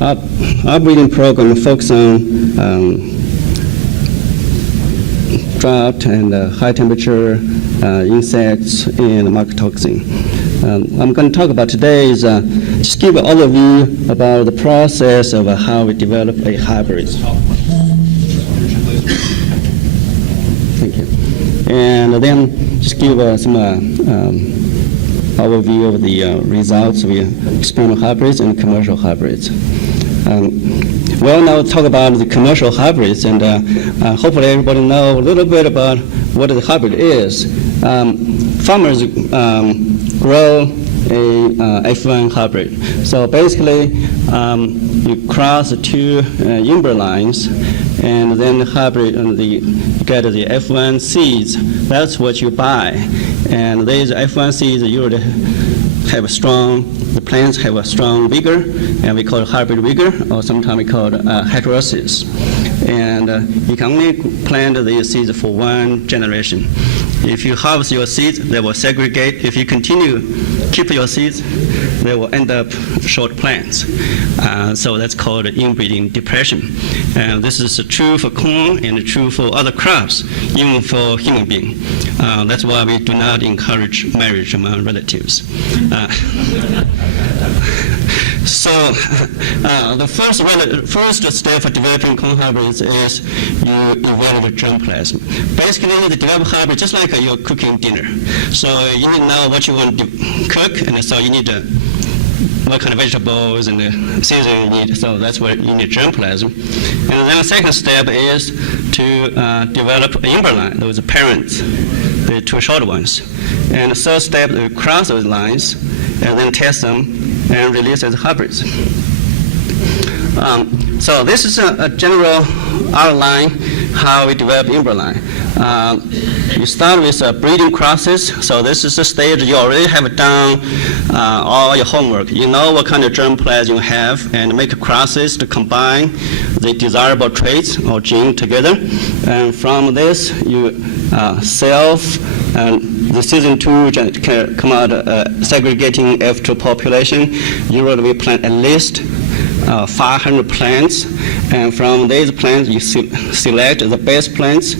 our breeding program focuses on drought and high temperature, insects, and mycotoxin. I'm going to talk about today is just give an overview about the process of how we develop a hybrid. Thank you. And then just give some overview of the results of experimental hybrids and commercial hybrids. We'll now talk about the commercial hybrids, and hopefully everybody know a little bit about what the hybrid is. Farmers grow a F1 hybrid. So basically, you cross two embryo lines, and then the hybrid, you get the F1 seeds. That's what you buy. And these F1 seeds usually have the plants have a strong vigor, and we call it hybrid vigor, or sometimes we call it heterosis. And you can only plant these seeds for one generation. If you harvest your seeds, they will segregate. If you keep your seeds, they will end up short plants. So that's called inbreeding depression. And this is true for corn and true for other crops, even for human beings. That's why we do not encourage marriage among relatives. So the first step for developing corn hybrids is you evaluate germplasm. Basically, the developed hybrid, just like you're cooking dinner. So you need to know what you want to cook, and so you need what kind of vegetables and seasoning you need. So that's where you need germplasm. And then the second step is to develop an embryo line, those parents, the two short ones. And the third step, you cross those lines and then test them and release as hybrids. So this is a general outline how we develop embryo line. You start with a breeding process. So this is the stage you already have done all your homework. You know what kind of germplasm you have, and make a process to combine the desirable traits or gene together. And from this, you the season 2 can come out segregating F2 population. Usually we plant at least 500 plants, and from these plants you select the best plants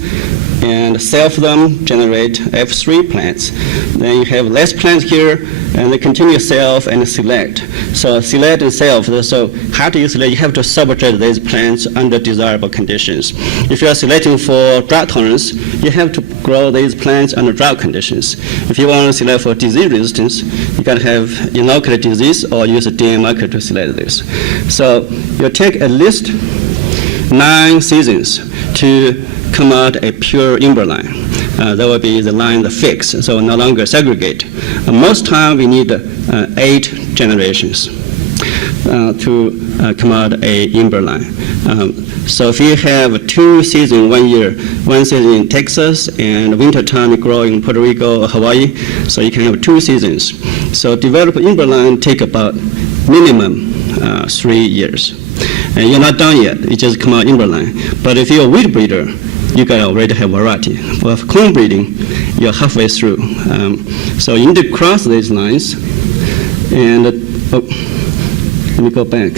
and self them, generate F3 plants. Then you have less plants here, and they continue self and select. So select and self. So how do you select? You have to subject these plants under desirable conditions. If you are selecting for drought tolerance, you have to grow these plants under drought conditions. If you want to select for disease resistance, you got to have inoculate disease or use a DNA marker to select this. So you take at least 9 seasons to come out a pure embryo line. That will be the line that fix, so no longer segregate. Most time we need 8 generations to come out a embryo line. So if you have 2 seasons 1 year, 1 season in Texas and winter time you grow in Puerto Rico or Hawaii, so you can have 2 seasons. So develop embryo line take about minimum 3 years. And you're not done yet, you just come out embryo line. But if you're a wheat breeder, you can already have variety. For corn breeding, you're halfway through. So you need to cross these lines. And let me go back.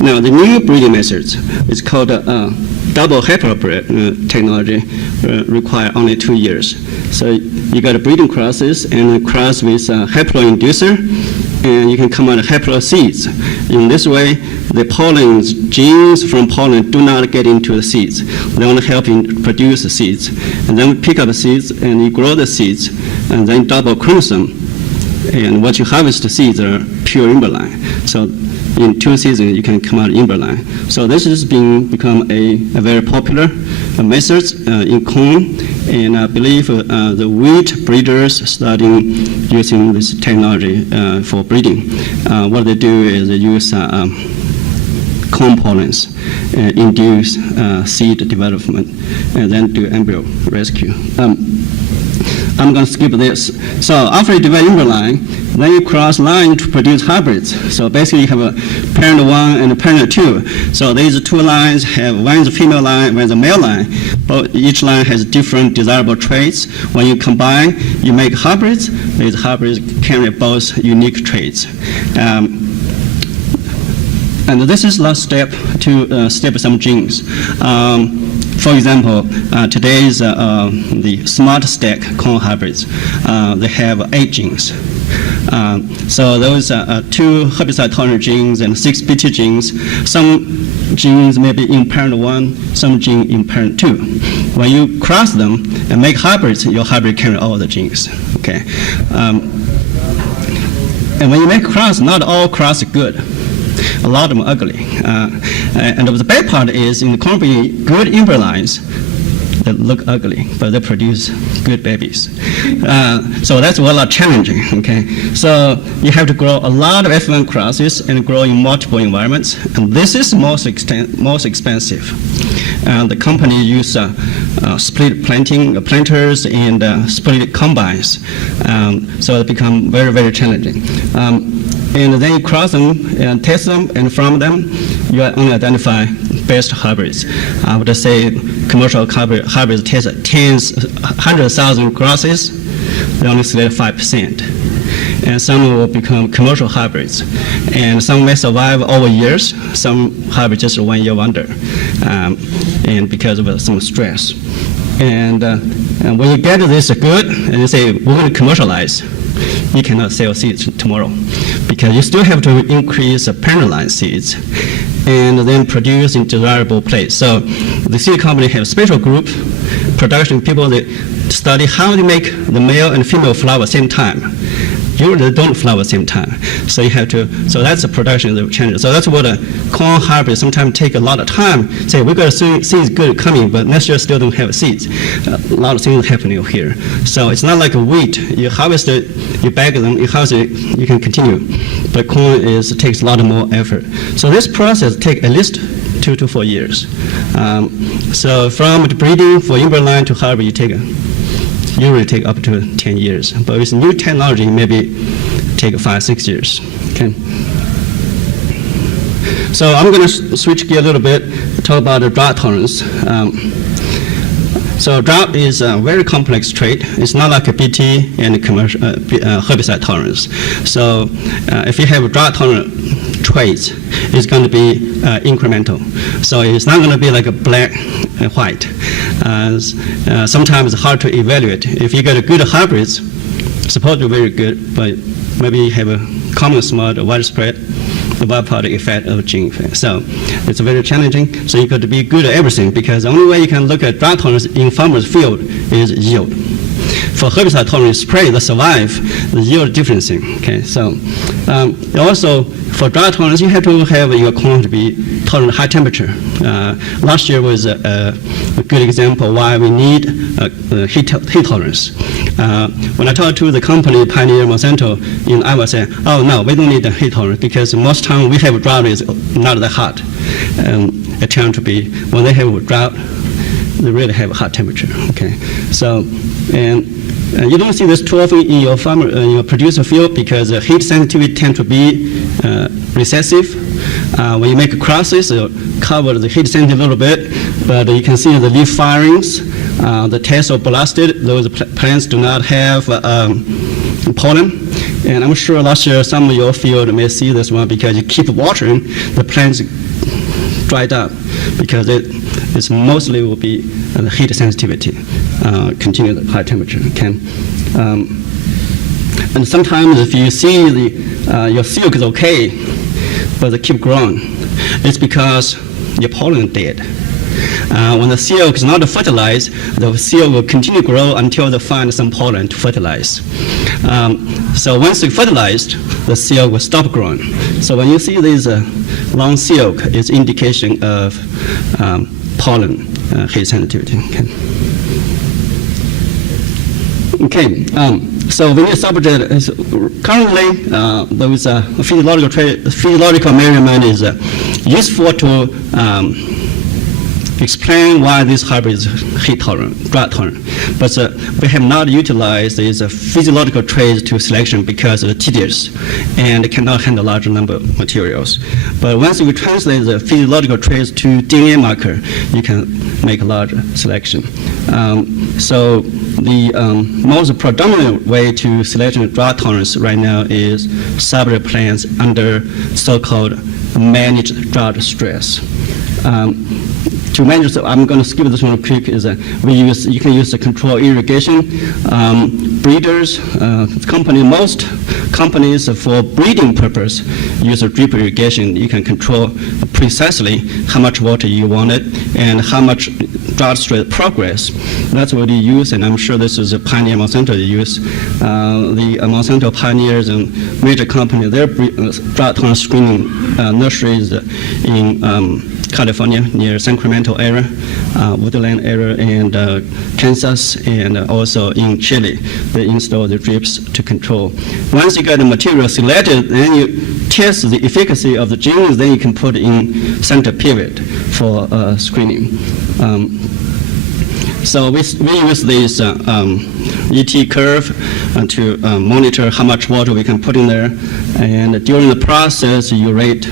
Now the new breeding methods is called double haplobreed technology. Require only 2 years. So you got a breeding process and cross with haploinducer, and you can come out of haplo seeds. In this way, the pollen genes from pollen do not get into the seeds. They only help in produce the seeds. And then we pick up the seeds and you grow the seeds, and then double chromosome. And what you harvest the seeds are pure embryo line. So in 2 seasons, you can come out embryo line. So this has become a very popular method in corn. And I believe the wheat breeders starting using this technology for breeding. What they do is they use corn pollens, induce seed development, and then do embryo rescue. I'm going to skip this. So after you develop embryo line, then you cross line to produce hybrids. So basically you have a parent 1 and a parent 2. So these 2 lines have, one is a female line, one is a male line. But each line has different desirable traits. When you combine, you make hybrids. These hybrids carry both unique traits. And this is last step to step some genes. For example, today's the smart stack corn hybrids, they have 8 genes. So those are 2 herbicide-tolerant genes and 6 Bt genes. Some genes may be in parent 1, some gene in parent 2. When you cross them and make hybrids, your hybrid carry all the genes. Okay. And when you make cross, not all cross are good. A lot of them are ugly. And the bad part is in the corn breed, good inbred lines that look ugly, but they produce good babies. So that's a lot challenging. Okay, so you have to grow a lot of F1 crosses and grow in multiple environments, and this is most expensive. The company use split planters and split combines, so it become very, very challenging. And then you cross them and test them, and from them, you only identify best hybrids. I would say commercial hybrids test 100,000 crosses, they only select 5%. And some will become commercial hybrids. And some may survive over years, some hybrids just 1 year wonder, and because of some stress. And when you get this good, and you say, we're going to commercialize, you cannot sell seeds tomorrow because you still have to increase the parent line seeds and then produce in desirable place. So the seed company have a special group, production people that study how to make the male and female flower at the same time. Usually they don't flower at the same time. So you have to, so that's the production that changes. So that's what a corn hybrid sometimes take a lot of time. Say, we got seeds good coming, but next year still don't have seeds. A lot of things happening here. So it's not like a wheat. You harvest it, you bag them, you harvest it, you can continue. But corn takes a lot more effort. So this process takes at least 2 to 4 years. So from the breeding for inbred line to hybrid, usually take up to 10 years. But with new technology, maybe take 5-6 years. Okay. So I'm going to switch gear a little bit, talk about the drought tolerance. So drought is a very complex trait. It's not like a BT and commercial herbicide tolerance. So if you have a drought tolerant traits, it's going to be incremental. So it's not going to be like a black and white. Sometimes it's hard to evaluate. If you get a good hybrids, supposed to be very good, but maybe you have a common small widespread the byproduct effect of gene effect. So it's very challenging. So you got to be good at everything because the only way you can look at drought tolerance in farmers' field is yield. For herbicide tolerant spray that survive, the yield difference. Okay, so also for drought tolerance, you have to have your corn to be tolerant to high temperature. Last year was a good example why we need heat tolerance. When I talked to the company Pioneer Monsanto in Iowa, said, "Oh no, we don't need the heat tolerance because most time we have a drought is not that hot." It turned to be when they have a drought, they really have a hot temperature. Okay, so and you don't see this too often in your farmer, your producer field because heat sensitivity tend to be recessive. When you make crosses, you cover the heat sensitivity a little bit, but you can see the leaf firings, the tassel blasted. Those plants do not have pollen. And I'm sure last year some of your field may see this one because you keep watering, the plants dried up because it's mostly will be the heat sensitivity, continue the high temperature. Okay? And sometimes if you see your silk is okay, but they keep growing, it's because your pollen is dead. When the silk is not fertilized, the silk will continue to grow until they find some pollen to fertilize. So once it's fertilized, the silk will stop growing. So when you see this long silk, it's indication of pollen heat sensitivity. Okay. So the new subject is currently those physiological measurement is useful to explain why this hybrid is heat tolerant, drought tolerant. But we have not utilized these physiological traits to selection because it's tedious and cannot handle large number of materials. But once you translate the physiological traits to DNA marker, you can make a large selection. So the most predominant way to select drought tolerance right now is hybrid plants under so-called manage drought stress. To manage, I'm going to skip this one real quick. Is you can use the control irrigation. Breeders, most companies for breeding purpose use a drip irrigation. You can control precisely how much water you want it and how much drought stress progress. That's what you use, and I'm sure this is a Pioneer Monsanto use. The Monsanto Pioneers and major companies, their drought tolerance screening nurseries in California near Sacramento area, Woodland area, and Kansas, and also in Chile. They install the drips to control. Once you get the material selected, then you test the efficacy of the genes, then you can put in center pivot for screening. So we use this ET curve to monitor how much water we can put in there. And during the process, you rate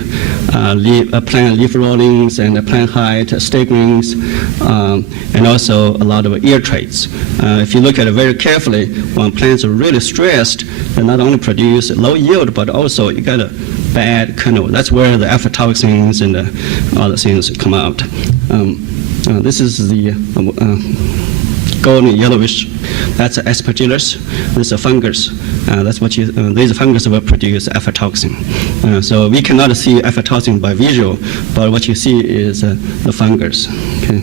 plant leaf rollings and plant height, stakerings, and also a lot of ear traits. If you look at it very carefully, when plants are really stressed, they not only produce low yield, but also you get a bad kernel. That's where the aflatoxins and the other things come out. This is the golden yellowish. That's Aspergillus. This is a fungus. That's what these fungus will produce aflatoxin. So we cannot see aflatoxin by visual, but what you see is the fungus. Okay.